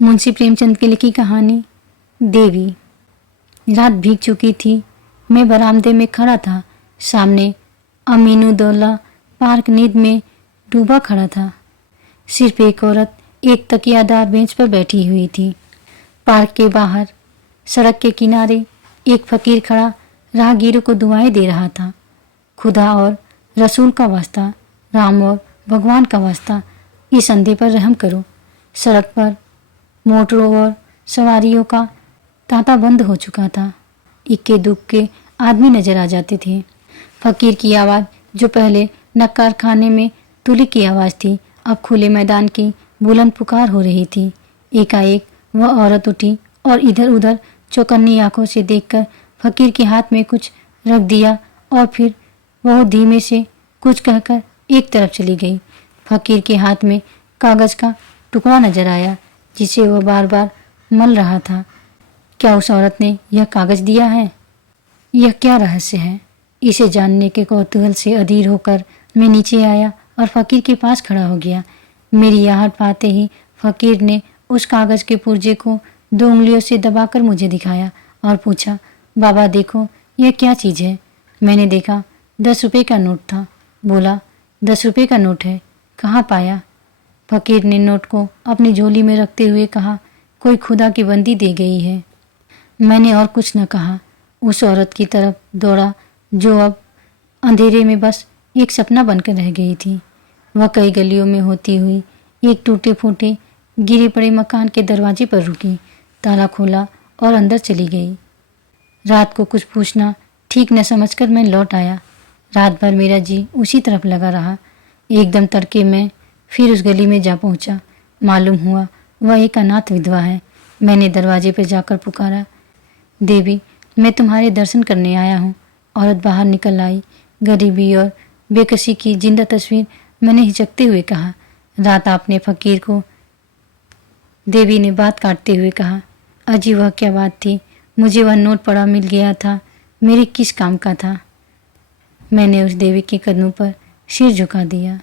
मुंशी प्रेमचंद की लिखी कहानी देवी। रात भीग चुकी थी। मैं बरामदे में खड़ा था। सामने अमीनुद्दौला पार्क नींद में डूबा खड़ा था। सिर्फ एक औरत एक तकियादार बेंच पर बैठी हुई थी। पार्क के बाहर सड़क के किनारे एक फकीर खड़ा राहगीरों को दुआएं दे रहा था। खुदा और रसूल का वास्ता, राम और भगवान का वास्ता, इस अंधे पर रहम करो। सड़क पर मोटरों और सवारियों का तांता बंद हो चुका था। इक्के दुक्के आदमी नजर आ जाते थे। फकीर की आवाज़, जो पहले नक्कार खाने में तुली की आवाज़ थी, अब खुले मैदान की बुलंद पुकार हो रही थी। एकाएक वह औरत उठी और इधर उधर चौकन्नी आंखों से देखकर फकीर के हाथ में कुछ रख दिया और फिर वह धीमे से कुछ कहकर एक तरफ चली गई। फकीर के हाथ में कागज का टुकड़ा नजर आया जिसे वह बार बार मल रहा था। क्या उस औरत ने यह कागज दिया है? यह क्या रहस्य है? इसे जानने के कौतूहल से अधीर होकर मैं नीचे आया और फकीर के पास खड़ा हो गया। मेरी आहट पाते ही फकीर ने उस कागज के पुर्जे को 2 उंगलियों से दबाकर मुझे दिखाया और पूछा, बाबा देखो, यह क्या चीज़ है? मैंने देखा 10 रुपये का नोट था। बोला, 10 रुपये का नोट है, कहाँ पाया? फकीर ने नोट को अपनी झोली में रखते हुए कहा, कोई खुदा की बंदी दे गई है। मैंने और कुछ न कहा। उस औरत की तरफ दौड़ा जो अब अंधेरे में बस एक सपना बनकर रह गई थी। वह कई गलियों में होती हुई एक टूटे फूटे गिरे पड़े मकान के दरवाजे पर रुकी, ताला खोला और अंदर चली गई। रात को कुछ पूछना ठीक न समझकर मैं लौट आया। रात भर मेरा जी उसी तरफ लगा रहा। एकदम तड़के मैं फिर उस गली में जा पहुंचा। मालूम हुआ वह एक अनाथ विधवा है। मैंने दरवाजे पर जाकर पुकारा, देवी, मैं तुम्हारे दर्शन करने आया हूँ। औरत बाहर निकल आई। गरीबी और बेकसी की जिंदा तस्वीर। मैंने हिचकते हुए कहा, रात आपने फकीर को? देवी ने बात काटते हुए कहा, अजी वह क्या बात थी? मुझे वह नोट पड़ा मिल गया था। मेरे किस काम का था? मैंने उस देवी के कदमों पर सिर झुका दिया।